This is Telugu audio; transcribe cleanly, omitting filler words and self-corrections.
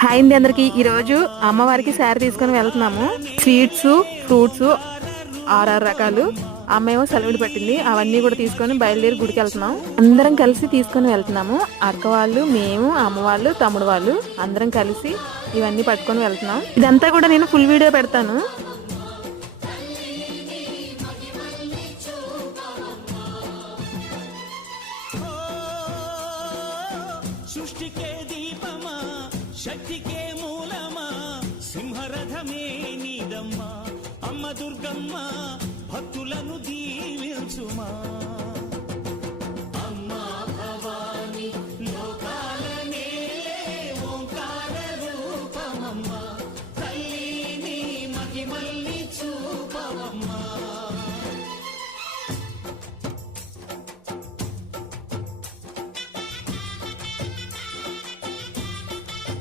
హాయ్ అండి అందరికి. ఈరోజు అమ్మవారికి శారీ తీసుకొని వెళ్తున్నాము. స్వీట్స్, ఫ్రూట్స్ 6 రకాలు అమ్మేమో సెలవులు పట్టింది. అవన్నీ కూడా తీసుకొని బయలుదేరి గుడికి వెళ్తున్నాం. అందరం కలిసి తీసుకొని వెళ్తున్నాము. అక్క వాళ్ళు, మేము, అమ్మ వాళ్ళు, తమ్ముడు వాళ్ళు అందరం కలిసి ఇవన్నీ పట్టుకొని వెళ్తున్నాం. ఇదంతా కూడా నేను ఫుల్ వీడియో పెడతాను. సృష్టికే దీపమా, శక్తికే మూలమా, సింహరథమే నీదమ్మా, అమ్మ దుర్గమ్మ భక్తులను దీవించుమా.